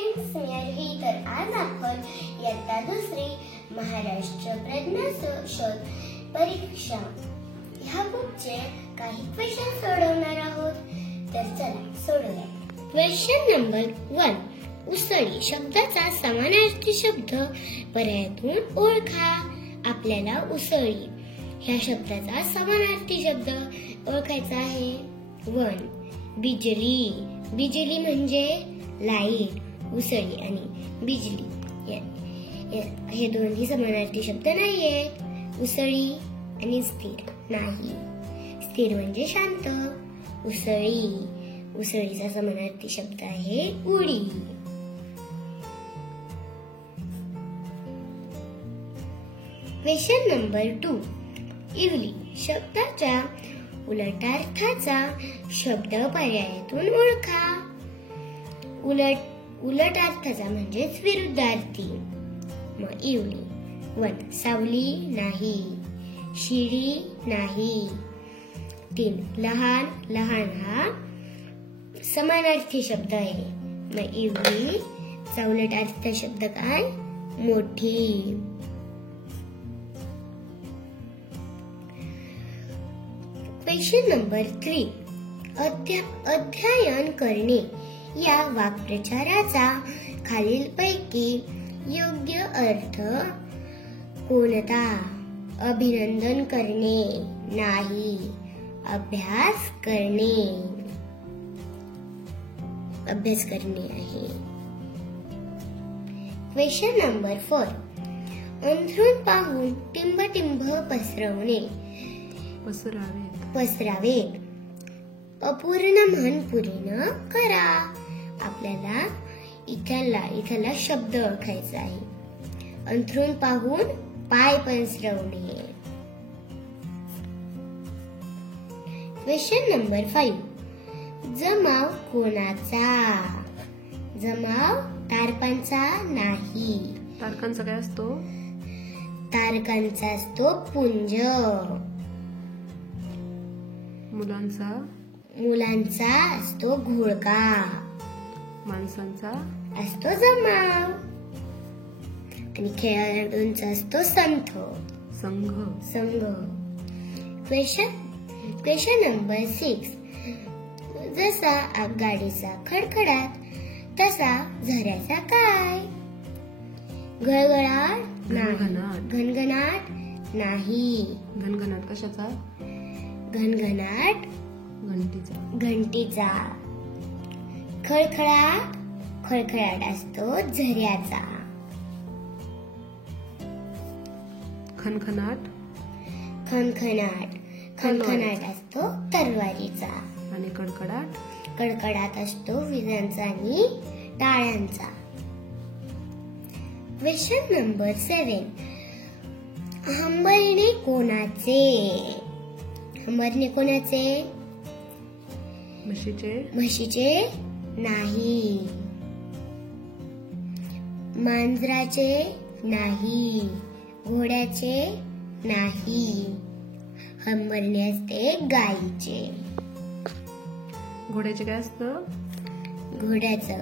Friends, मी अर्वी. तर आज आपण इयत्ता दुसरी महाराष्ट्र प्रज्ञाशोध परीक्षा ह्या बुकचे काही क्वेश्चन सोडवणार आहोत. तर चला सोडूया. Question number 1. उसळी शब्दाचा समानार्थी शब्द पर्यायातून ओळखा. आपल्याला उसळी ह्या शब्दाचा समानार्थी शब्द ओळखायचा आहे. 1. बिजली. बिजली म्हणजे लाईट. उसळी आणि बिजली हे दोन्ही समानार्थी शब्द नाहीयेत. उसळी आणि स्थिर नाही. स्थिर म्हणजे शांत. उसळीचा समानार्थी शब्द आहे उडी. Question number 2. इवली शब्दाच्या उलटार्थाचा शब्द पर्यायातून ओळखा. उलट अर्थाचा म्हणजेच विरुद्धार्थी. मग इवली. 1. सावली नाही. शिडी नाही. 3. लहान. लहान हा समानार्थी शब्द आहे. मग इवलीचा उलट अर्थ शब्द काय? मोठी. Question number 3. अध्ययन करणे या वाक्प्रचाराचा खालीलपैकी योग्य अर्थ कोणता? अभिनंदन करणे नाही. अभ्यास करणे आहे. Question number 4. अंथरूण पाहून टिंब पसरावे. अपूर्ण म्हण पूर्ण करा. आपल्याला इथला शब्द ओळखायचा आहे. अंथरूण पाहून पाय पसरवणे. Question number 5. जमाव कोणाचा? जमाव तारकांचा नाही. तारकांचा काय असतो? तारकांचा असतो पुंज. मुलांचा असतो घोळका. माणसांचा असतो जमाव. आणि खेळाडूंचा असतो संघ. Question number 6. जसा आगगाडीचा खडखडाट तसा झऱ्याचा काय? घळघळाट नाही. घनघनाट नाही. घनघनाट कशाचा? घनघनाट घंटीचा. खळखळाट असतो झऱ्याचा. खनखनाट असतो तलवारीचा. आणि कडकडाट असतो विजांचा आणि टाळ्यांचा. Question number 7. हंबरणे कोणाचे? म्हशीचे नाही. मांजराचे नाही. घोड्याचे नाही. हंबरणे असते गाईचे. घोड्याचे काय असतं? घोड्याचं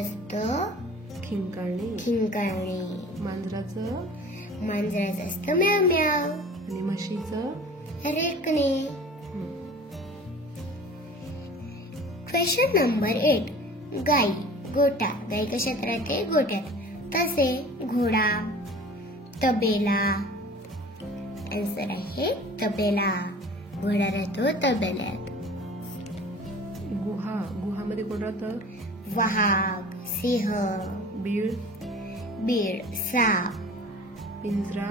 असतं खिंकाळणे. मांजराचं असतं म्याव म्याव. आणि म्हशीचं रेकणे. Question number 8. गाई गोठा. गाई कशात राहते? गोठ्यात. तसे घोडा तबेला. आन्सर आहे तबेला. घोडा राहतो तबेल्यात. गुहामध्ये कोण राहतं? वाघ, सिंह. बीड, साप. पिंजरा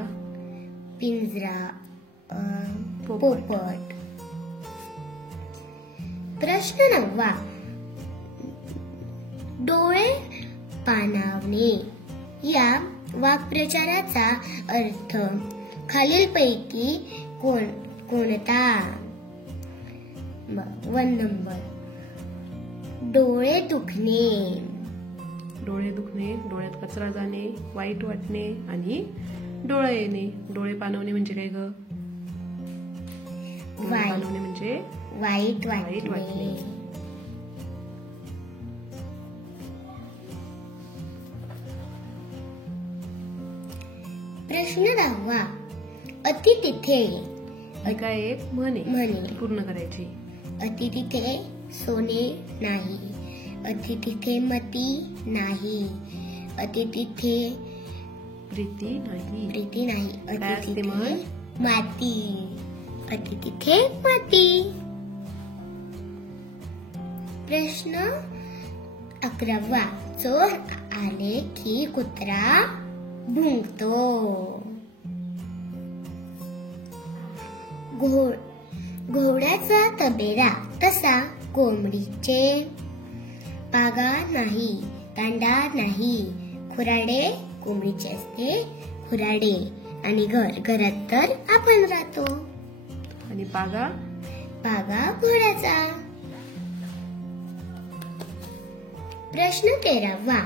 पोपट. प्रश्न 9. डोळे पाणावणे या वाक्प्रचाराचा अर्थ खालीलपैकी कोणता? 1 नंबर. डोळे दुखणे. डोळ्यात कचरा जाणे, वाईट वाटणे आणि डोळे येणे. डोळे पाणवणे म्हणजे काय ग? पाणवणे म्हणजे वाईट वाटणे. प्रश्न 10. अति तिथे. ही काय एक म्हण आहे, म्हणे. पूर्ण करायची. अति तिथे सोने नाही. अति तिथे मती नाही. अति तिथे प्रीती नाही. प्रीती नाही. काय अति असते तिथे म्हण? माती. अति तिथे माती. प्रश्न 11. चोर आले की कुत्रा भुंकतो. घोड्याचा तबेला तसा कोंबडीचे. पागा नाही, तांडा नाही. खुराडे कोंबडीचे असते, खुराडे. आणि घरात तर आपण राहतो. आणि पागा पागा घोड्याचा. प्रश्न 13.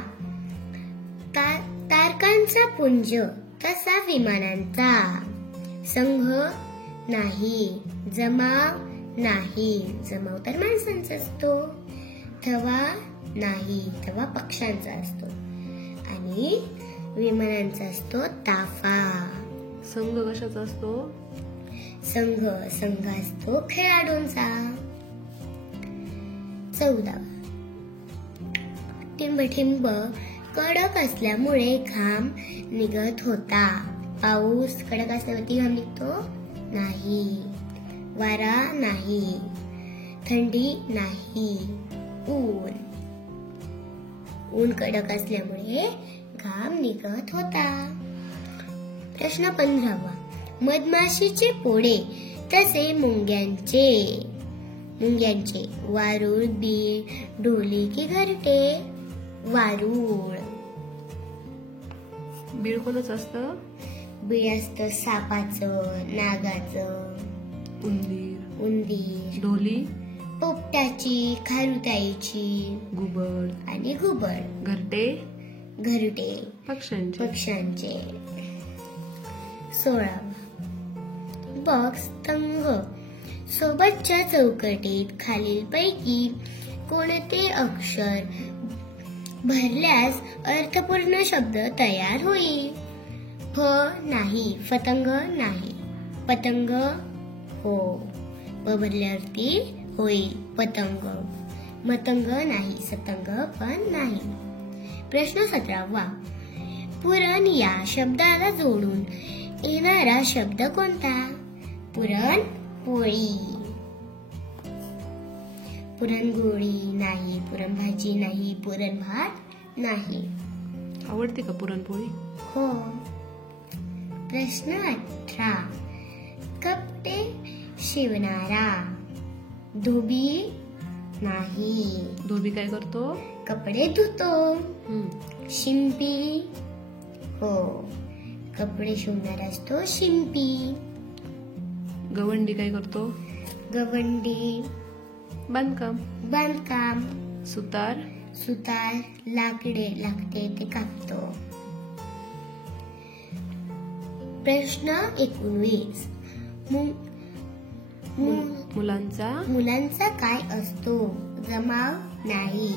तारकांचा पुंज तसा विमानांचा. संघ नाही, जमाव नाही. जमाव तर माणसांचा असतो. थवा नाही, थवा पक्ष्यांचा असतो. आणि विमानांचा असतो ताफा. संघ कशाचा असतो? संघ असतो खेळाडूंचा. 14. टिंबटिंब कडक असल्यामुळे घाम निघत होता. पाऊस कडक असल्यावरती घाम निघतो नाही. वारा नाही, थंडी नाही. ऊन कडक असल्यामुळे घाम निघत होता. प्रश्न 15. मधमाशीचे पोळे तसे मुंग्यांचे. वारूळ, बीळ, ढोली की घरटे. वारूळ. बीळ कोणाचं असतं? बीळ असतं सापाचं, नागाचं. उंदीर. ढोली पोपटाची, खारुताईची. घुबड. आणि घुबड. घरटे पक्ष्यांचे. 16. बॉक्स तंग. सोबतच्या चौकटीत खालीलपैकी कोणते अक्षर भरल्यास अर्थपूर्ण शब्द तयार होईल? फ नाही, पतंग नाही. पतंग हो, प भरल्यावरती होईल पतंग. मतंग नाही, सतंग पण नाही. प्रश्न 17. पुरण या शब्दाला जोडून येणारा शब्द कोणता? पुरण पोळी. पुरणगोळी नाही, पुरण भाजी नाही, पुरण भात नाही. आवडते का पुरणपोळी? हो. प्रश्न 18. कपडे शिवणारा. धोबी नाही. धोबी काय करतो? कपडे धुतो. शिंपी हो, कपडे शिवणारा असतो शिंपी. गवंडी काय करतो? गवंडी बांधकाम. सुतार लाकडे ते कापतो. प्रश्न 19. मुलांचा काय असतो? जमाव नाही,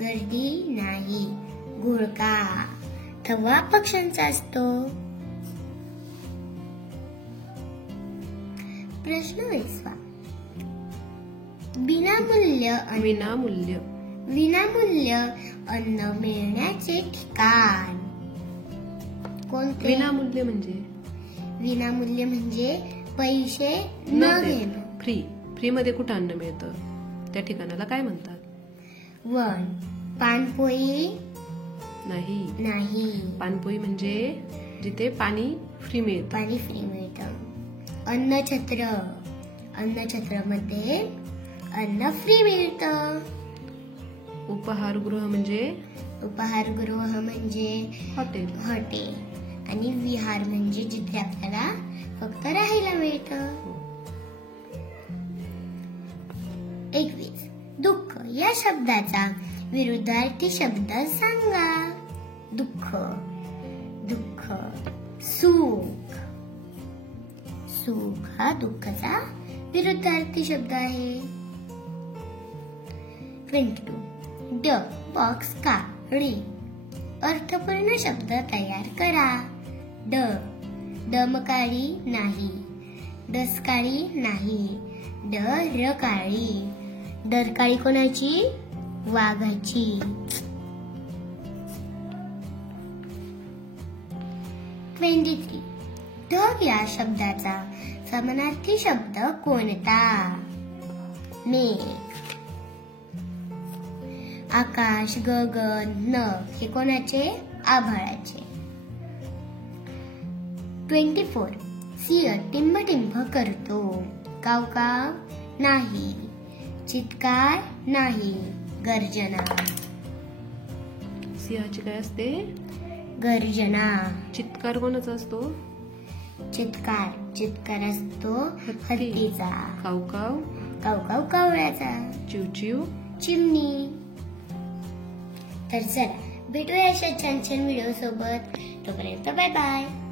गर्दी नाही, घोळका. थवा पक्ष्यांचा असतो. प्रश्न 20. विनामूल्य अन्न मिळण्याचे ठिकाण कोणते? विनामूल्य म्हणजे पैसे न घेणं. फ्री मध्ये कुठं अन्न मिळतं त्या ठिकाणाला काय म्हणतात? 1. पानपोई नाही. पानपोई म्हणजे जिथे पाणी फ्री मिळतं. अन्नछत्रमध्ये अन्न फ्री मिळतं. उपहारगृह म्हणजे हॉटेल. आणि विहार म्हणजे जिथे आपल्याला फक्त राहायला मिळतं. 21. दुःख या शब्दाचा विरुद्धार्थी शब्द सांगा. दुःख. सुख हा दुःखाचा विरुद्धार्थी शब्द आहे. 22. ड बॉक्स काळी. अर्थपूर्ण शब्द तयार करा. ड डमकाळी नाही, डसकाळी नाही, डरकाळी. डरकाळी कोणाची? वाघाची. 23. ढग या शब्दाचा समानार्थी शब्द कोणता? मेघ. आकाश, गगन, नभ हे कोणाचे? आभाळाचे. 24. सिंह टिंब करतो. कावकाव नाही, चित्कार नाही, गर्जना. सिंहाची काय असते? गर्जना. चित्कार कोणाचा असतो? चित्कार असतो हत्तीचा. कावकाव कावकाव कावळ्याचा. चिवचिव चिमणी. तर चला भेटूया अशा छान छान व्हिडिओ सोबत. तोपर्यंत बाय बाय.